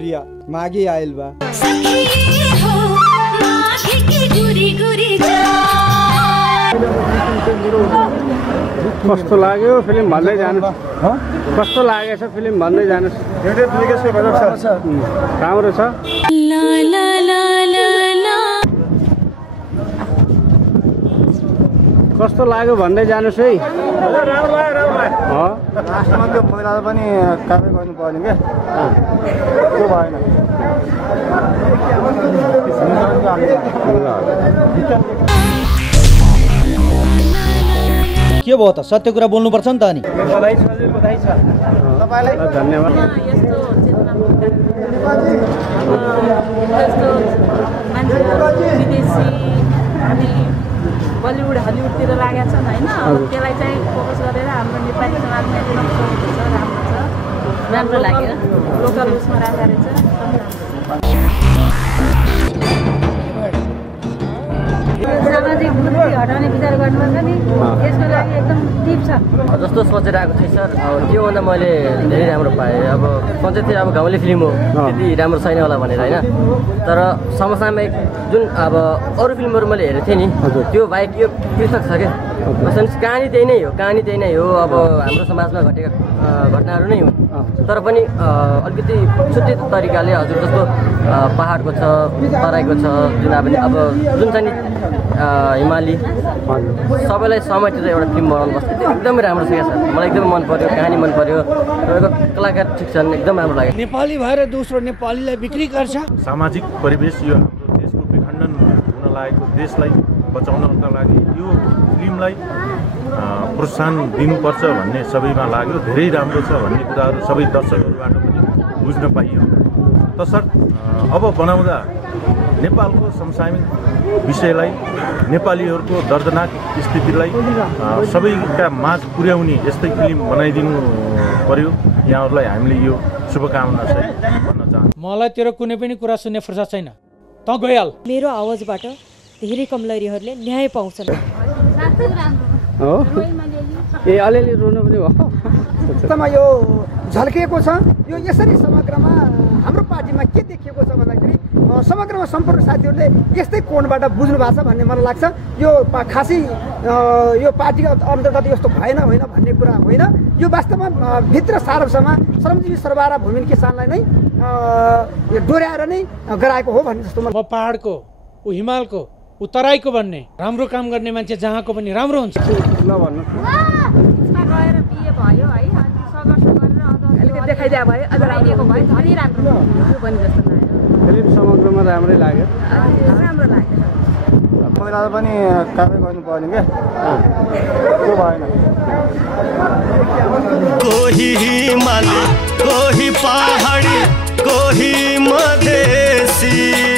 शुक्रिया माघी आइल बा कस्तो लाग्यो फिल्म भन्दै जानु कस्तो लागेछ फिल्म भन्दै जानुस् राम्रो छ कस्तो लाग्यो भन्दै जानुस् है लास्टमा त्यो महिलाले पनि कारबाही गर्नु पर्ने क्या त्यो भएन के भयो त सत्य कुरा बोल्नुपर्छ नि त अनि तपाईँलाई धन्यवाद बलिउड हलिउडतिर लागेको छ होइन त्यसलाई चाहिँ फोकस गरेर हाम्रो नेपाली समाजमा एकदम राम्रो लाग्यो लोकल उसमा राखेको रहेछ सामाजिक बुद्धि हटाउने विचार गर्नुपर्छ नि यसको लागि एकदम टिप छ जस्तो सोचेर आएको थिएँ सर त्योभन्दा मैले धेरै राम्रो पाएँ अब सोचेको थिएँ अब गाउँले फिल्म हो त्यति राम्रो छैन होला भनेर होइन तर समसामयिक जुन अब अरू फिल्महरू मैले हेरेको थिएँ नि त्यो बाहेक यो पृथक छ क्या कहानी त्यही नै हो अब हाम्रो समाजमा घटेका घटनाहरू नै हुन् तर पनि अलिकति छुट्टै तरिकाले हजुर जस्तो पहाडको छ तराईको छ जुन अब जुन चाहिँ नि हिमाली सबैलाई समेटेर एउटा फिल्म बनाउनु पर्छ त्यो एकदमै राम्रो छ क्या सर मलाई एकदमै मन पर्यो कहानी मन पर्यो तपाईँको कलाकार ठिक छन् एकदम राम्रो लाग्यो नेपाली भएर दोस्रो नेपालीलाई बिक्री गर्छ सामाजिक परिवेश यो हाम्रो देशको विखण्डन हुन लागेको देशलाई बचाउनका लागि यो फिल्मलाई प्रोत्साहन दिनुपर्छ भन्ने सबैमा लाग्यो धेरै राम्रो छ भन्ने कुराहरू सबै दर्शकहरूबाट पनि बुझ्न पाइयो तसर्थ अब बनाउँदा नेपालको समसामयिक विषयलाई नेपालीहरूको दर्दनाक स्थितिलाई सबैका माझ पुर्याउने यस्तै फिल्म बनाइदिनु पर्यो यहाँहरूलाई हामीले यो शुभकामना चाहिँ भन्न चाहन्छु मलाई तेरो कुनै पनि कुरा सुन्ने फुर्सद छैन त गइहाल मेरो आवाजबाट धेरै कमलरीहरूले न्याय पाउँछन् हो ए अलिअलि रोनु पनि भयो यो झल्किएको छ यो यसरी समग्रमा हाम्रो पार्टीमा के देखिएको छ भन्दाखेरि समग्रमा सम्पूर्ण साथीहरूले यस्तै कोणबाट बुझ्नु भएको छ भन्ने मलाई लाग्छ यो खासै यो पार्टीको अन्तर्गत यस्तो भएन होइन भन्ने कुरा होइन यो वास्तवमा भित्र सारसमा श्रमजीवी सर्वहारा भूमि किसानलाई नै डोर्याएर नै गराएको हो भन्ने जस्तो म पहाडको ऊ हिमालको ऊ तराईको भन्ने राम्रो काम गर्ने मान्छे जहाँको पनि राम्रो हुन्छ ल भन्नु गएर बिए भयो है अनि सङ्घर्ष गरेर अलिकति देखाइदिया भयो अझ राम्रो भयो धेरै राम्रो यो पनि जस्तो लाग्यो फिल्म समग्रमा राम्रै लाग्यो राम्रो लाग्यो महिलाले पनि कारबाही गर्नु पर्ने क्या त्यो भएन कोही हिमाली कोही पहाडी कोही मधेसी